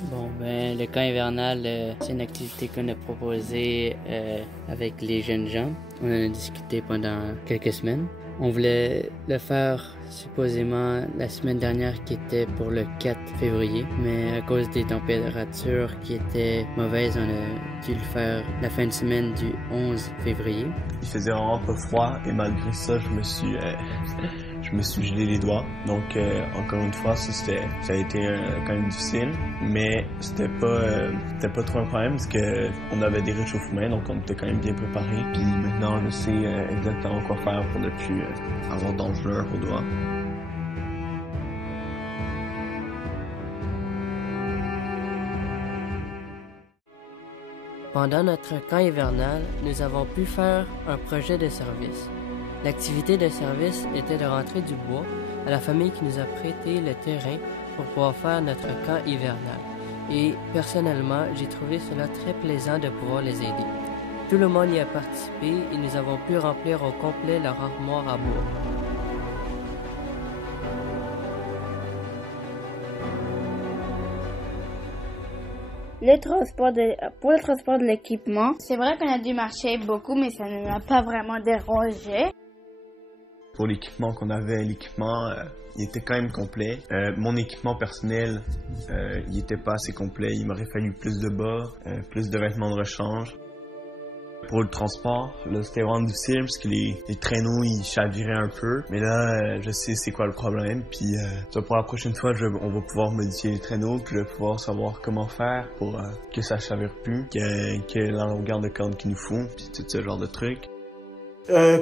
Bon, ben, le camp hivernal, c'est une activité qu'on a proposée avec les jeunes gens. On en a discuté pendant quelques semaines. On voulait le faire supposément la semaine dernière qui était pour le 4 février, mais à cause des températures qui étaient mauvaises, on a dû le faire la fin de semaine du 11 février. Il faisait vraiment pas froid et malgré ça, je me suis gelé les doigts. Donc encore une fois, ça a été quand même difficile, mais c'était pas trop un problème parce que on avait des réchauffements, donc on était quand même bien préparés. Puis maintenant, je sais exactement quoi faire pour ne plus avoir d'engelure aux doigts. Pendant notre camp hivernal, nous avons pu faire un projet de service. L'activité de service était de rentrer du bois à la famille qui nous a prêté le terrain pour pouvoir faire notre camp hivernal. Et personnellement, j'ai trouvé cela très plaisant de pouvoir les aider. Tout le monde y a participé et nous avons pu remplir au complet leur armoire à bois. Pour le transport de l'équipement, c'est vrai qu'on a dû marcher beaucoup, mais ça ne m'a pas vraiment dérangé. Pour l'équipement qu'on avait, il était quand même complet. Mon équipement personnel, il était pas assez complet. Il m'aurait fallu plus de bas, plus de vêtements de rechange. Pour le transport, là, c'était vraiment difficile parce que les traîneaux, ils chaviraient un peu. Mais là, je sais c'est quoi le problème. Puis pour la prochaine fois, on va pouvoir modifier les traîneaux. Puis je vais pouvoir savoir comment faire pour que ça chavire plus, que la longueur de corde qu'il nous faut, puis tout ce genre de trucs.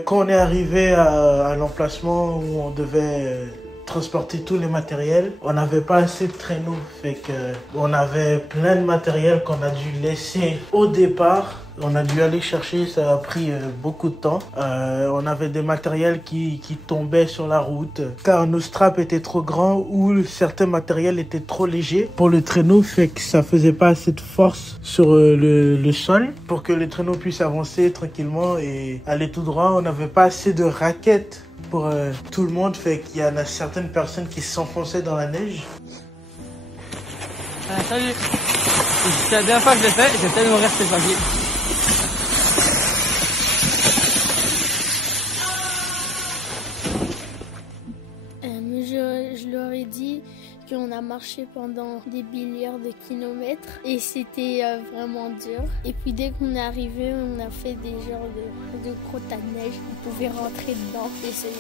Quand on est arrivé à l'emplacement où on devait transporter tous les matériels, on n'avait pas assez de traîneaux. Fait que on avait plein de matériel qu'on a dû laisser au départ. On a dû aller chercher, ça a pris beaucoup de temps. On avait des matériels qui tombaient sur la route car nos straps étaient trop grands ou certains matériels étaient trop légers pour le traîneau, fait que ça faisait pas assez de force sur le sol pour que le traîneau puisse avancer tranquillement et aller tout droit. On n'avait pas assez de raquettes pour tout le monde, fait qu'il y en a certaines personnes qui s'enfonçaient dans la neige. Salut! C'est la dernière fois que je l'ai fait, j'ai peut-être mourir cette papier. Je leur ai dit qu'on a marché pendant des milliards de kilomètres et c'était vraiment dur. Et puis dès qu'on est arrivé, on a fait des genres de gros tas de neige. On pouvait rentrer dedans et c'est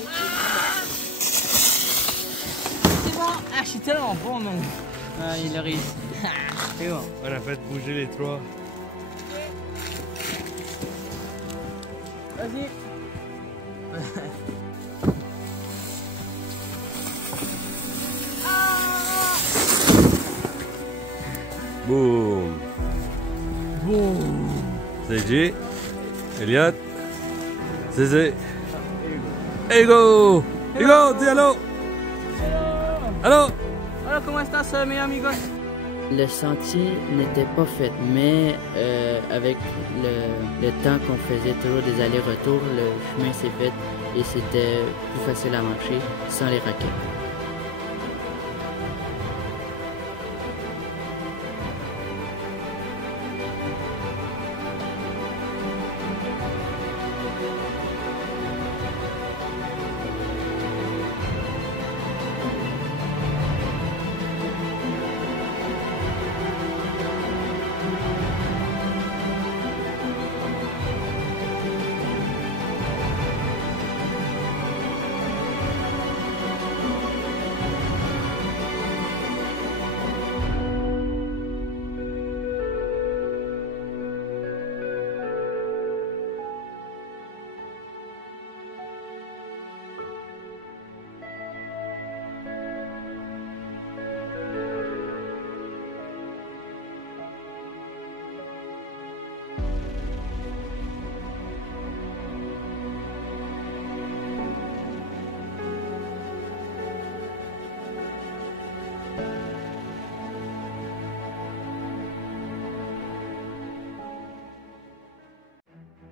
bon! Ah, je suis tellement bon, non? Ah, il a réussi. C'est bon. On a fait bouger les trois. Vas-y. Boum. Boum. C'est J. Elliot. Zézé. Ego. Ego, dis allô. Allô. Hola, ¿cómo estás, mis amigos? Le sentier n'était pas fait, mais avec le temps qu'on faisait toujours des allers-retours, le chemin s'est fait et c'était plus facile à marcher sans les raquettes.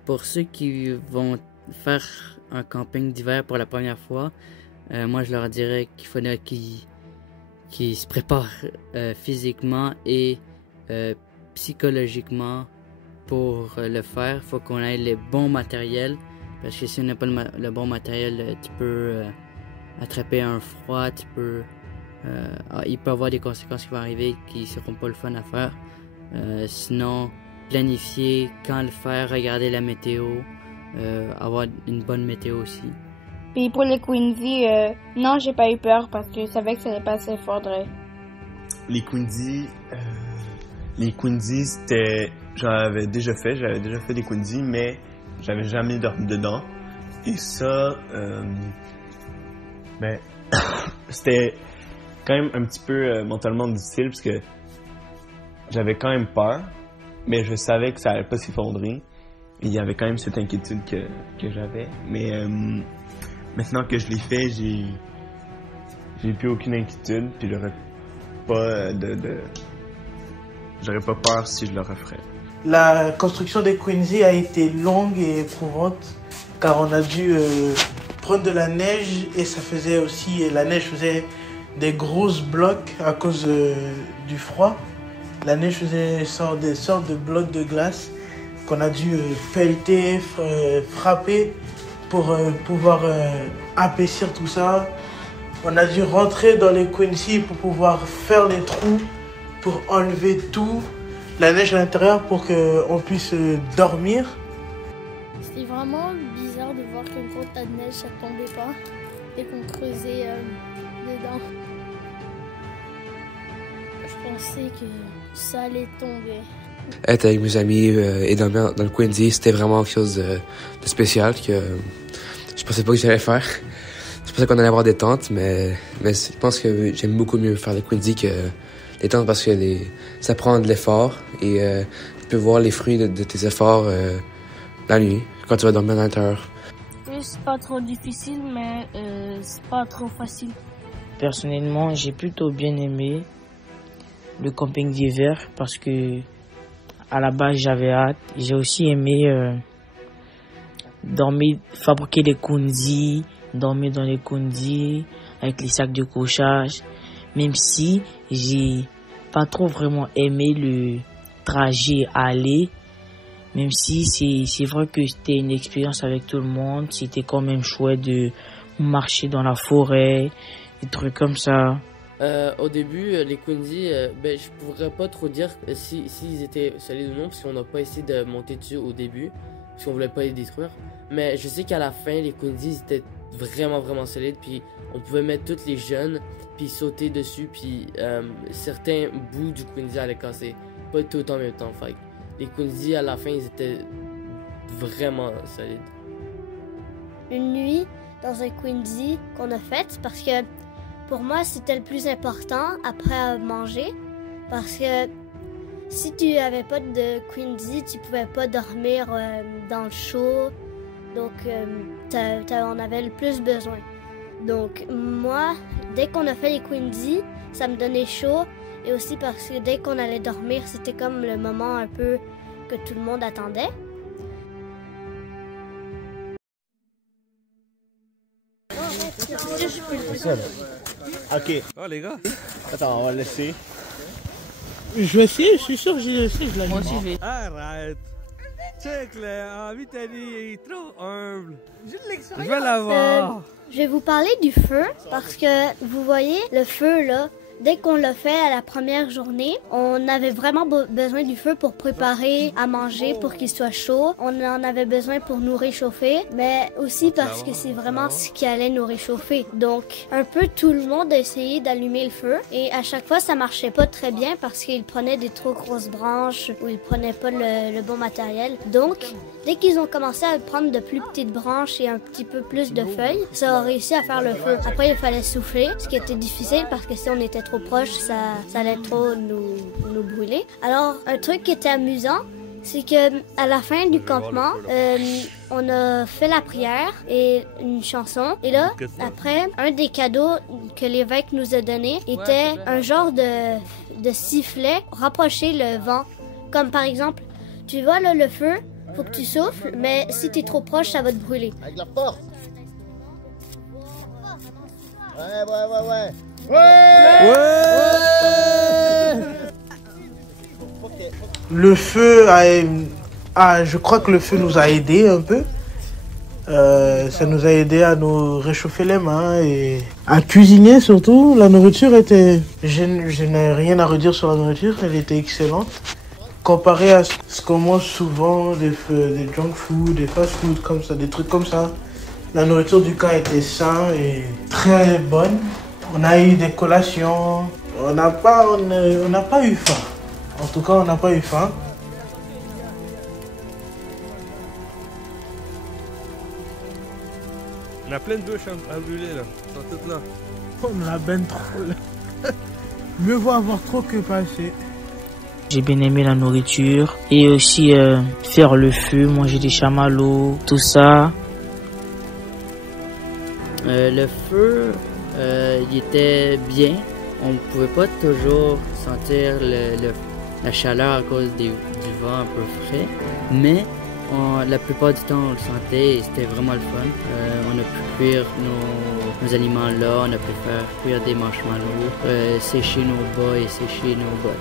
Pour ceux qui vont faire un camping d'hiver pour la première fois, moi je leur dirais qu'il faudrait qu'ils qui se préparent physiquement et psychologiquement pour le faire. Il faut qu'on ait les bons matériels, parce que si on n'a pas le bon matériel, tu peux attraper un froid, il peut y avoir des conséquences qui vont arriver qui ne seront pas le fun à faire. Sinon, planifier quand le faire, regarder la météo, avoir une bonne météo aussi. Puis pour les Quinzy, non, j'ai pas eu peur parce que je savais que ça allait pas s'effondrer. Les Quinzy, c'était... J'avais déjà fait des Quinzy, mais j'avais jamais dormi dedans. Et ça, c'était quand même un petit peu mentalement difficile parce que j'avais quand même peur, mais je savais que ça allait pas s'effondrer. Et il y avait quand même cette inquiétude que j'avais. Mais maintenant que je l'ai fait, j'ai plus aucune inquiétude, puis j'aurais pas peur si je le referais. La construction des Quinzy a été longue et éprouvante, car on a dû prendre de la neige, et la neige faisait des grosses blocs à cause du froid. La neige faisait des sortes de blocs de glace qu'on a dû pelleter, frapper pour pouvoir épaissir tout ça. On a dû rentrer dans les Quincy pour pouvoir faire les trous, pour enlever tout, la neige à l'intérieur pour qu'on puisse dormir. C'était vraiment bizarre de voir qu'un gros tas de neige ça tombait pas et qu'on creusait dedans. Je pensais que ça allait tomber. Être avec mes amis et dormir dans le Quincy, c'était vraiment quelque chose de spécial que je pensais pas que j'allais faire. Je pensais qu'on allait avoir des tentes, mais je pense que j'aime beaucoup mieux faire le Quincy que les tentes parce que ça prend de l'effort et tu peux voir les fruits de tes efforts la nuit quand tu vas dormir à l'intérieur. Oui, c'est pas trop difficile, mais c'est pas trop facile. Personnellement, j'ai plutôt bien aimé le camping d'hiver parce que à la base j'avais hâte. J'ai aussi aimé dormir, fabriquer des Quinzy, dormir dans les Quinzy avec les sacs de couchage. Même si j'ai pas trop vraiment aimé le trajet aller, même si c'est vrai que c'était une expérience avec tout le monde, c'était quand même chouette de marcher dans la forêt, des trucs comme ça. Au début, les Quinzy, je pourrais pas trop dire s'ils étaient solides ou non, parce qu'on n'a pas essayé de monter dessus au début, parce qu'on voulait pas les détruire. Mais je sais qu'à la fin, les Quinzy étaient vraiment, vraiment solides, puis on pouvait mettre tous les jeunes, puis sauter dessus, puis certains bouts du Quinzy allaient casser. Pas tout en même temps, fait les Quinzy, à la fin, ils étaient vraiment solides. Une nuit dans un Quinzy qu'on a fait, parce que pour moi, c'était le plus important après manger, parce que si tu avais pas de Quinzy, tu pouvais pas dormir dans le chaud, donc on avait le plus besoin. Donc moi, dès qu'on a fait les Quinzy, ça me donnait chaud, et aussi parce que dès qu'on allait dormir, c'était comme le moment un peu que tout le monde attendait. Ok. Oh les gars. Attends, on va le laisser. Je vais essayer, je suis sûr que je l'ai. Moi aussi je vais. Arrête. Check là, Vitaly, il est trop humble. Je vais l'avoir. Je vais vous parler du feu, parce que vous voyez, le feu là, dès qu'on l'a fait à la première journée, on avait vraiment besoin du feu pour préparer à manger, pour qu'il soit chaud. On en avait besoin pour nous réchauffer, mais aussi parce que c'est vraiment ce qui allait nous réchauffer. Donc, un peu tout le monde a essayé d'allumer le feu, et à chaque fois, ça marchait pas très bien parce qu'ils prenaient des trop grosses branches ou ils prenaient pas le bon matériel. Donc, dès qu'ils ont commencé à prendre de plus petites branches et un petit peu plus de feuilles, ça a réussi à faire le feu. Après, il fallait souffler, ce qui était difficile parce que si on était trop proche, ça allait trop nous brûler. Alors, un truc qui était amusant, c'est que à la fin du campement, on a fait la prière et une chanson. Et là, après, un des cadeaux que l'évêque nous a donné était un genre de sifflet pour rapprocher le vent. Comme par exemple, tu vois là le feu, faut que tu souffles, mais si tu es trop proche, ça va te brûler. Avec la force. Ouais. Le feu je crois que le feu nous a aidés un peu. Ça nous a aidé à nous réchauffer les mains et à cuisiner surtout. La nourriture était... Je n'ai rien à redire sur la nourriture, elle était excellente. Comparé à ce qu'on mange souvent, des junk food, des fast food comme ça, des trucs comme ça, la nourriture du camp était saine et très bonne. On a eu des collations, on n'a pas eu faim. En tout cas, on n'a pas eu faim. On a plein de douches à brûler là, ils sont toutes là. On a ben trop là. Mieux vaut avoir trop que pas assez. J'ai bien aimé la nourriture et aussi faire le feu, manger des chamallows, tout ça. Le feu, il était bien. On ne pouvait pas toujours sentir la chaleur à cause du vent un peu frais, mais la plupart du temps on le sentait et c'était vraiment le fun. On a pu cuire nos aliments là, on a pu faire cuire des marshmallows, sécher nos bas et sécher nos bottes.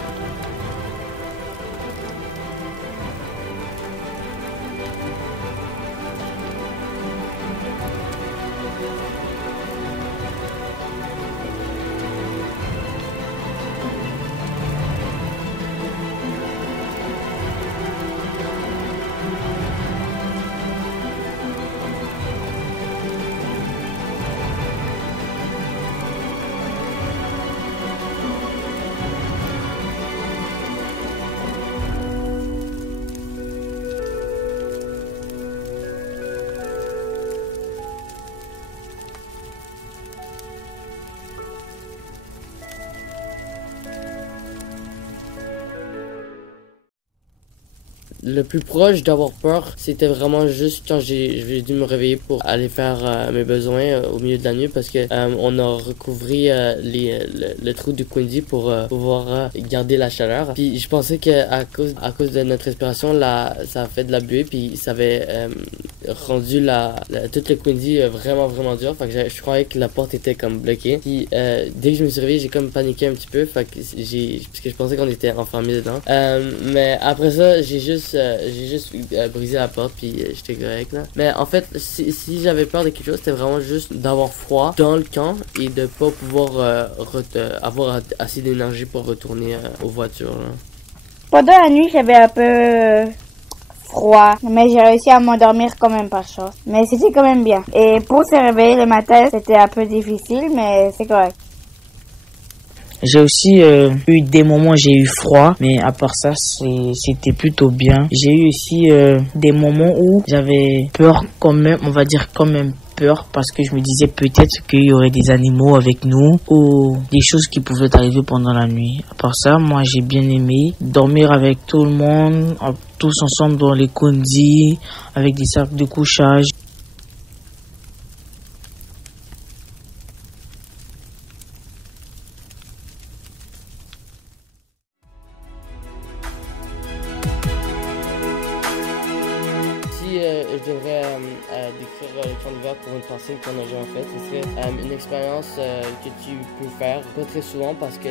Le plus proche d'avoir peur, c'était vraiment juste quand j'ai dû me réveiller pour aller faire mes besoins au milieu de la nuit parce que on a recouvert le trou du Quincy pour pouvoir garder la chaleur. Puis je pensais que à cause de notre respiration, ça a fait de la buée puis ça avait rendu tout le Quincy vraiment dur. Fait que je croyais que la porte était comme bloquée. Puis dès que je me suis réveillé, j'ai comme paniqué un petit peu. Fait que parce que je pensais qu'on était enfermés dedans. Mais après ça, j'ai juste brisé la porte puis j'étais correct là. Mais en fait, si j'avais peur de quelque chose, c'était vraiment juste d'avoir froid dans le camp et de pas pouvoir avoir assez d'énergie pour retourner aux voitures là. Pendant la nuit, j'avais un peu froid, mais j'ai réussi à m'endormir quand même par chance. Mais c'était quand même bien. Et pour se réveiller le matin, c'était un peu difficile, mais c'est correct. J'ai aussi eu des moments où j'ai eu froid, mais à part ça, c'était plutôt bien. J'ai eu aussi des moments où j'avais peur quand même, on va dire quand même peur, parce que je me disais peut-être qu'il y aurait des animaux avec nous ou des choses qui pouvaient arriver pendant la nuit. À part ça, moi j'ai bien aimé dormir avec tout le monde, tous ensemble dans les condis, avec des sacs de couchage. Je devrais décrire le camp d'hiver pour une personne qu'on a jamais faite. Ce serait une expérience que tu peux faire pas très souvent parce que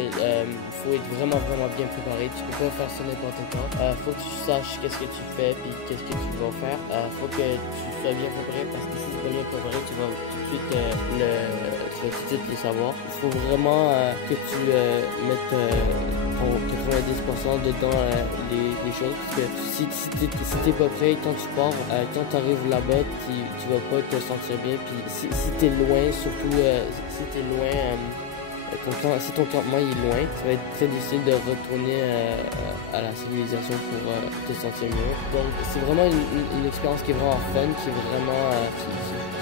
faut être vraiment bien préparé. Tu peux pas faire ça n'importe quand. Faut que tu saches qu'est-ce que tu fais puis qu'est-ce que tu vas faire. Faut que tu sois bien préparé parce que si tu es pas bien préparé, tu vas tout de suite le savoir. Il faut vraiment que tu mettes ton 90% dedans les choses parce que si t'es pas prêt quand tu pars, quand tu arrives là-bas, tu vas pas te sentir bien. Puis si t'es loin, surtout si t'es loin, si ton campement est loin, ça va être très difficile de retourner à la civilisation pour te sentir mieux. Donc c'est vraiment une expérience qui est vraiment fun, qui est vraiment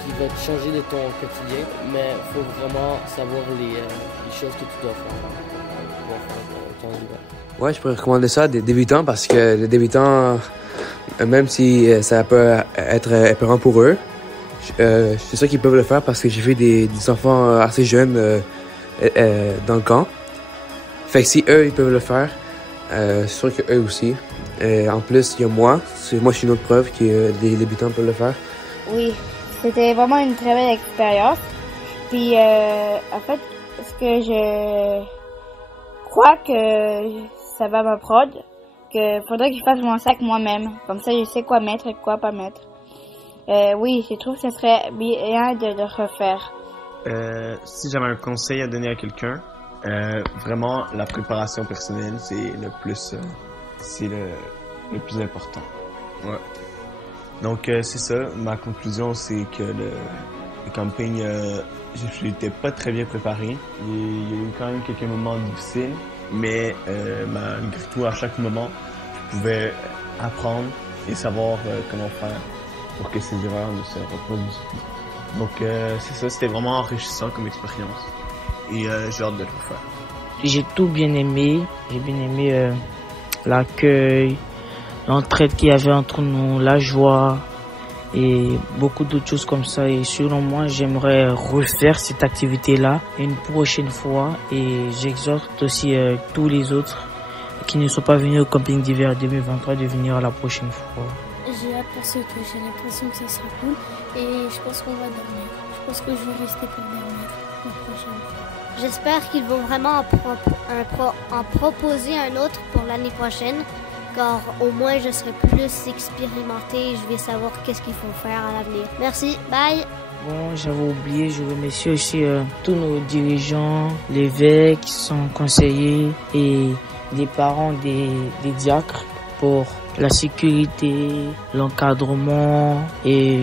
qui va te changer de ton quotidien, mais il faut vraiment savoir les choses que tu dois faire pour faire ton hiver. Ouais, je pourrais recommander ça à des débutants parce que les débutants, même si ça peut être épeurant pour eux, c'est sûr qu'ils peuvent le faire parce que j'ai vu des enfants assez jeunes dans le camp. Fait que si eux, ils peuvent le faire, c'est sûr qu'eux aussi. En plus, il y a moi. Moi, je suis une autre preuve que les débutants peuvent le faire. Oui, c'était vraiment une très belle expérience. Puis, en fait, ce que je crois que ça va m'apprendre, que faudrait que je fasse mon sac moi-même. Comme ça, je sais quoi mettre et quoi pas mettre. Oui, je trouve que ce serait bien de le refaire. Si j'avais un conseil à donner à quelqu'un, vraiment, la préparation personnelle, c'est le plus important. Ouais. Donc, c'est ça. Ma conclusion, c'est que le camping, je n'étais pas très bien préparé. Il y a eu quand même quelques moments difficiles, mais malgré tout, à chaque moment, je pouvais apprendre et savoir comment faire pour que ces erreurs ne se reproduisent plus. Donc, c'est ça. C'était vraiment enrichissant comme expérience. Et j'ai hâte de le refaire. J'ai tout bien aimé. J'ai bien aimé l'accueil, l'entraide qu'il y avait entre nous, la joie et beaucoup d'autres choses comme ça. Et selon moi, j'aimerais refaire cette activité-là une prochaine fois. Et j'exhorte aussi tous les autres qui ne sont pas venus au camping d'hiver 2023 de venir la prochaine fois. J'ai hâte parce que j'ai l'impression que ça sera cool et je pense qu'on va dormir. Je pense que je vais rester pour dormir la prochaine fois. J'espère qu'ils vont vraiment en proposer un autre pour l'année prochaine, car au moins je serai plus expérimentée et je vais savoir qu'est-ce qu'il faut faire à l'avenir. Merci, bye! Bon, j'avais oublié, je remercie aussi tous nos dirigeants, l'évêque, son conseiller et les parents des diacres pour la sécurité, l'encadrement et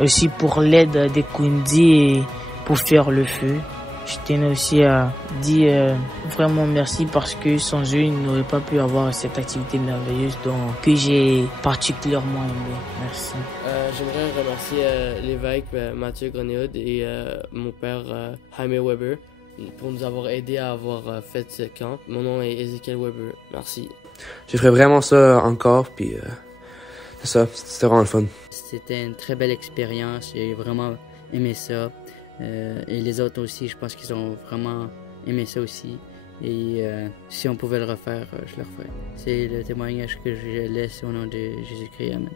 aussi pour l'aide des Kundi et pour faire le feu. Je tenais aussi à dire vraiment merci parce que sans eux, ils n'auraient pas pu avoir cette activité merveilleuse que j'ai particulièrement aimé. Merci. J'aimerais remercier l'évêque Mathieu Grenéaude et mon père Jaime Weber pour nous avoir aidés à avoir fait ce camp. Mon nom est Ezekiel Weber. Merci. Je ferais vraiment ça encore, puis c'est ça, c'était vraiment le fun. C'était une très belle expérience, j'ai vraiment aimé ça. Et les autres aussi, je pense qu'ils ont vraiment aimé ça aussi. Et si on pouvait le refaire, je le referais. C'est le témoignage que je laisse au nom de Jésus-Christ. Amen.